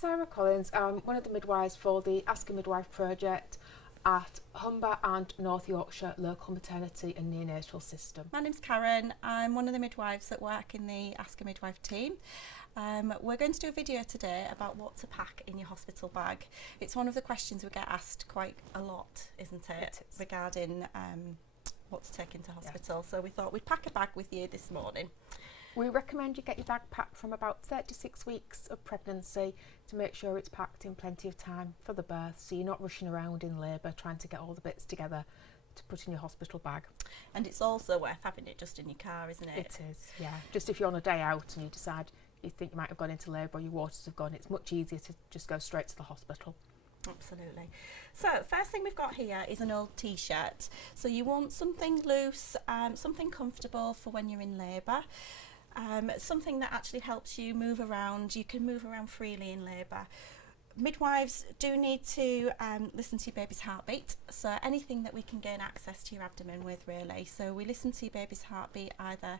Sarah Collins. I'm one of the midwives for the Ask a Midwife project at Humber and North Yorkshire Local Maternity and Neonatal System. My name's Karen. I'm one of the midwives that work in the Ask a Midwife team. We're going to do a video today about what to pack in your hospital bag. It's one of the questions we get asked quite a lot, isn't it? It is. Regarding what to take into hospital. So we thought we'd pack a bag with you this morning. We recommend you get your bag packed from about 36 weeks of pregnancy to make sure it's packed in plenty of time for the birth, so you're not rushing around in labour trying to get all the bits together to put in your hospital bag. And it's also worth having it just in your car, isn't it? It is, yeah. Just if you're on a day out and you decide you think you might have gone into labour or your waters have gone, it's much easier to just go straight to the hospital. Absolutely. So first thing we've got here is an old t-shirt. So you want something loose, something comfortable for when you're in labour. Something that actually helps you move around. You can move around freely in labour. Midwives do need to listen to your baby's heartbeat, so anything that we can gain access to your abdomen with, really. So we listen to your baby's heartbeat either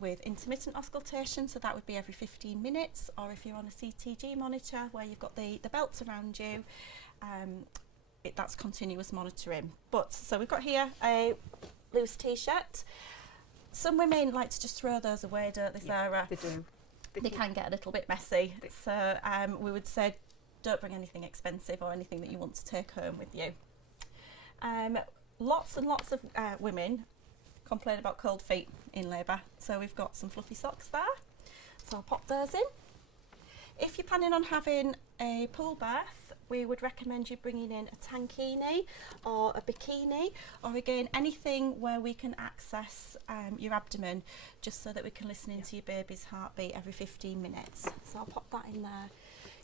with intermittent auscultation, so that would be every 15 minutes, or if you're on a CTG monitor where you've got the belts around you, that's continuous monitoring. But so we've got here a loose t-shirt. Some women like to just throw those away, don't they, Sarah? They do. They can get a little bit messy. So we would say don't bring anything expensive or anything that you want to take home with you. Lots and lots of women complain about cold feet in labour. So we've got some fluffy socks there. So I'll pop those in. If you're planning on having a pool birth, we would recommend you bringing in a tankini or a bikini, or again anything where we can access your abdomen, just so that we can listen into your baby's heartbeat every 15 minutes. So I'll pop that in there.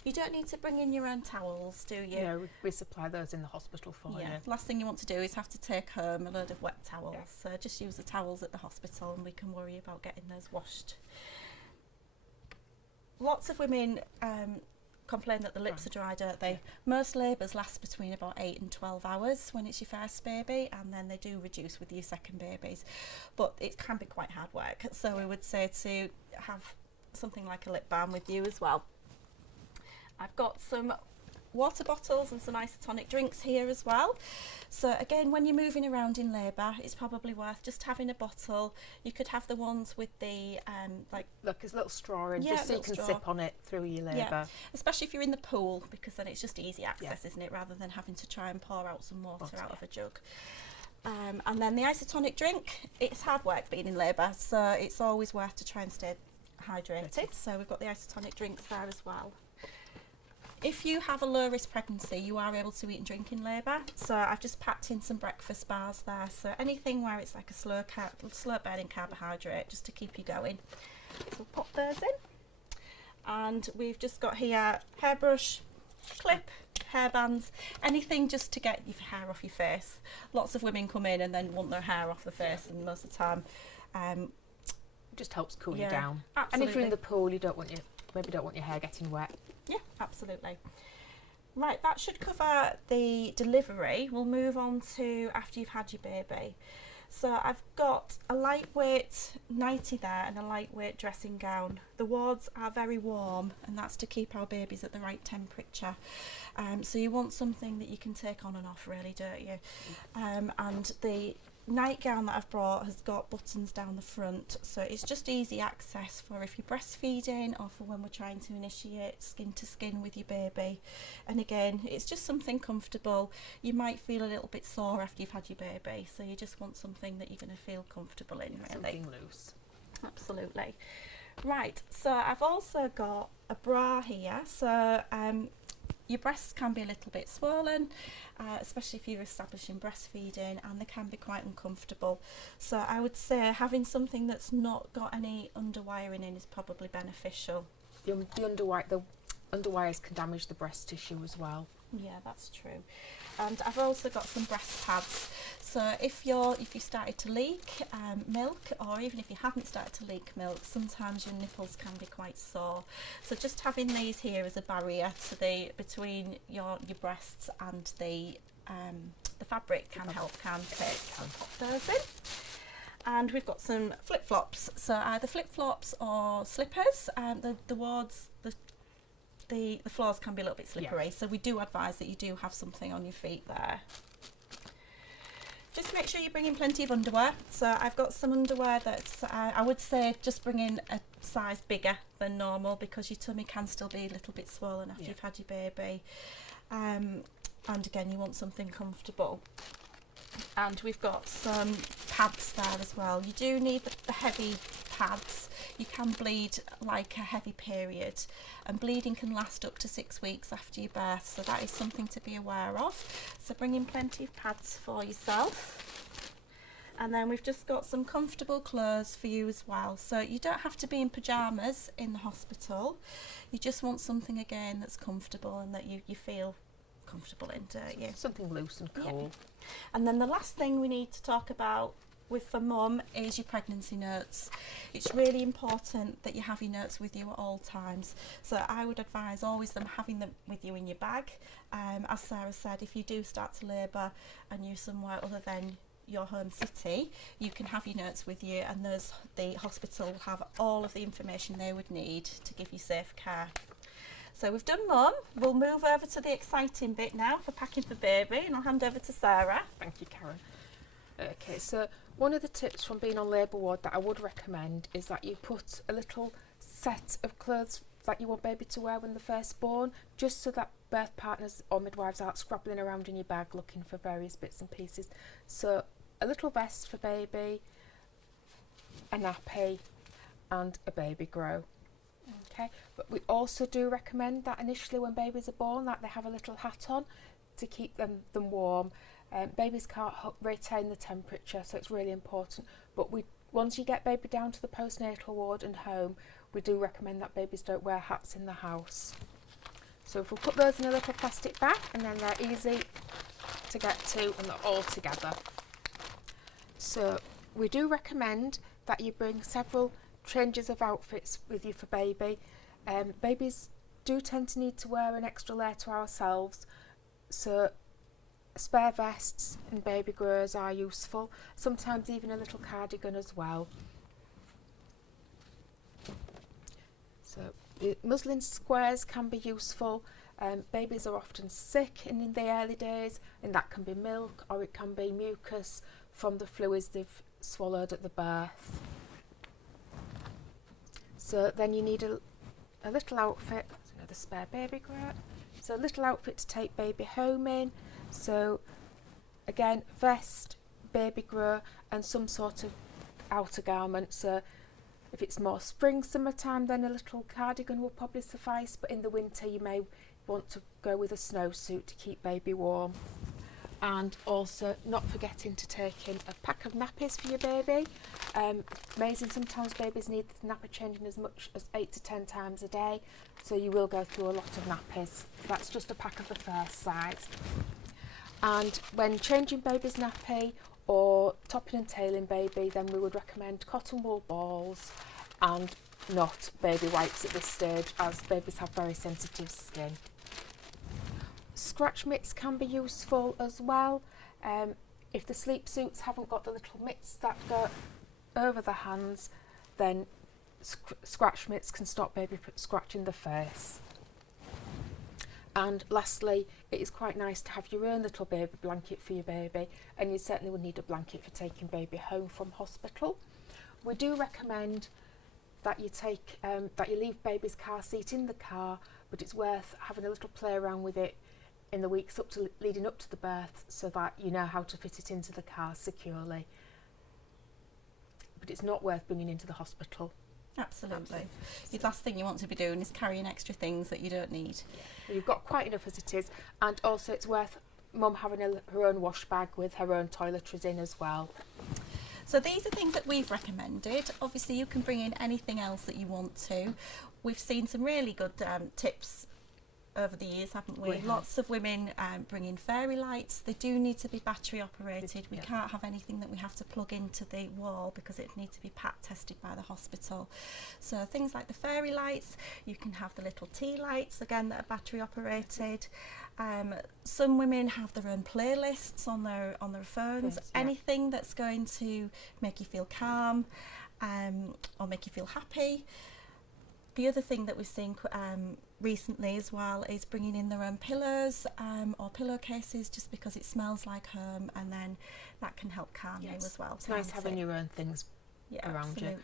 You don't need to bring in your own towels, do you? Yeah, we supply those in the hospital for you. Last thing you want to do is have to take home a load of wet towels. So just use the towels at the hospital and we can worry about getting those washed. Lots of women complain that the lips are dry, don't they? Most labours last between about 8 and 12 hours when it's your first baby, and then they do reduce with your second babies. But it can be quite hard work, so we would say to have something like a lip balm with you as well. I've got some water bottles and some isotonic drinks here as well. So again, when you're moving around in labour, it's probably worth just having a bottle. You could have the ones with the look, there's a little straw in, just so you can sip on it through your labour. Yeah, especially if you're in the pool, because then it's just easy access, isn't it, rather than having to try and pour out some water out of a jug. And then the isotonic drink, it's hard work being in labour, so it's always worth to try and stay hydrated. So we've got the isotonic drinks there as well. If you have a low risk pregnancy, you are able to eat and drink in labour. So I've just packed in some breakfast bars there. So anything where it's like a slow burning carbohydrate, just to keep you going. So we'll pop those in. And we've just got here hairbrush, clip, hairbands, anything just to get your hair off your face. Lots of women come in and then want their hair off the face, and most of the time just helps cool you down. Absolutely. And if you're in the pool, you don't want your hair getting wet. Yeah, absolutely. Right, that should cover the delivery. We'll move on to after you've had your baby. So I've got a lightweight nightie there and a lightweight dressing gown. The wards are very warm, and that's to keep our babies at the right temperature. So you want something that you can take on and off, really, don't you? And the nightgown that I've brought has got buttons down the front, so it's just easy access for if you're breastfeeding or for when we're trying to initiate skin to skin with your baby. And again, it's just something comfortable. You might feel a little bit sore after you've had your baby, so you just want something that you're going to feel comfortable in, really. Something loose. Absolutely. Right, so I've also got a bra here. So your breasts can be a little bit swollen, especially if you're establishing breastfeeding, and they can be quite uncomfortable. So I would say having something that's not got any underwiring in is probably beneficial. The underwires can damage the breast tissue as well. Yeah, that's true. And I've also got some breast pads. So if you started to leak milk, or even if you haven't started to leak milk, sometimes your nipples can be quite sore. So just having these here as a barrier to between your breasts and the fabric can help, can't it? I'll pop those in. And we've got some flip-flops. So either flip-flops or slippers. The wards, the floors can be a little bit slippery, Yeah. so we do advise that you do have something on your feet there. Just make sure you bring in plenty of underwear. So I've got some underwear that's, I would say just bring in a size bigger than normal, because your tummy can still be a little bit swollen after you've had your baby. And again, you want something comfortable. And we've got some pads there as well. You do need the heavy pads. You can bleed like a heavy period, and bleeding can last up to 6 weeks after your birth, so that is something to be aware of. So bring in plenty of pads for yourself. And then we've just got some comfortable clothes for you as well. So you don't have to be in pyjamas in the hospital. You just want something, again, that's comfortable and that you feel comfortable in, don't you? Something loose and cool. Yeah. And then the last thing we need to talk about for mum is your pregnancy notes. It's really important that you have your notes with you at all times. So I would advise always having them with you in your bag. As Sarah said, if you do start to labour and you're somewhere other than your home city, you can have your notes with you, and the hospital will have all of the information they would need to give you safe care. So we've done mum. We'll move over to the exciting bit now for packing for baby, and I'll hand over to Sarah. Thank you, Karen. Okay, so one of the tips from being on labour ward that I would recommend is that you put a little set of clothes that you want baby to wear when they're first born, just so that birth partners or midwives aren't scrabbling around in your bag looking for various bits and pieces. So a little vest for baby, a nappy and a baby grow. Okay, but we also do recommend that initially when babies are born that they have a little hat on to keep them warm. Babies can't retain the temperature, so it's really important. But once you get baby down to the postnatal ward and home, we do recommend that babies don't wear hats in the house. So if we put those in a little plastic bag, and then they're easy to get to and they're all together. So we do recommend that you bring several changes of outfits with you for baby. Babies do tend to need to wear an extra layer to ourselves, so spare vests and baby grows are useful, sometimes even a little cardigan as well. So muslin squares can be useful. Babies are often sick in the early days, and that can be milk or it can be mucus from the fluids they've swallowed at the birth. So then you need a little outfit, another spare baby grow. So a little outfit to take baby home in. So again, vest, baby grow and some sort of outer garment. So if it's more spring, summertime, then a little cardigan will probably suffice, but in the winter you may want to go with a snowsuit to keep baby warm. And also not forgetting to take in a pack of nappies for your baby. Amazing, sometimes babies need the napper changing as much as 8 to 10 times a day, so you will go through a lot of nappies. That's just a pack of the first size. And when changing baby's nappy or topping and tailing baby, then we would recommend cotton wool balls and not baby wipes at this stage, as babies have very sensitive skin. Scratch mitts can be useful as well. If the sleep suits haven't got the little mitts that go over the hands, then scratch mitts can stop baby scratching the face. And lastly, it is quite nice to have your own little baby blanket for your baby, and you certainly would need a blanket for taking baby home from hospital. We do recommend that you leave baby's car seat in the car, but it's worth having a little play around with it in the weeks leading up to the birth, so that you know how to fit it into the car securely. But it's not worth bringing into the hospital. Absolutely. The last thing you want to be doing is carrying extra things that you don't need. Yeah. You've got quite enough as it is, and also it's worth mum having her own wash bag with her own toiletries in as well. So these are things that we've recommended. Obviously you can bring in anything else that you want to. We've seen some really good tips over the years, haven't we? Lots of women bring in fairy lights. They do need to be battery operated. We can't have anything that we have to plug into the wall, because it needs to be PAT tested by the hospital. So things like the fairy lights, you can have the little tea lights, again, that are battery operated. Some women have their own playlists on their phones. Yes, yeah. Anything that's going to make you feel calm or make you feel happy. The other thing that we've seen recently as well is bringing in their own pillows or pillowcases, just because it smells like home, and then that can help calm you as well. It's nice having your own things around you.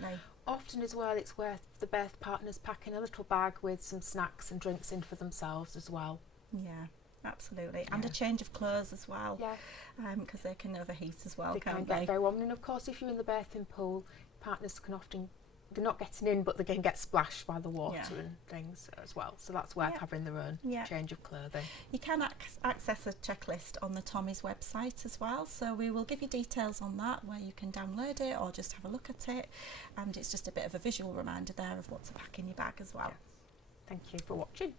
Often as well, it's worth the birth partners packing a little bag with some snacks and drinks in for themselves as well. Yeah, absolutely. And a change of clothes as well. Yeah. Because they can overheat as well, they can get very warm. And of course, if you're in the birthing pool, partners can often, they're not getting in, but they can get splashed by the water and things as well. So that's worth having their own change of clothing. You can access a checklist on the Tommy's website as well. So we will give you details on that, where you can download it or just have a look at it. And it's just a bit of a visual reminder there of what to pack in your bag as well. Thank you for watching.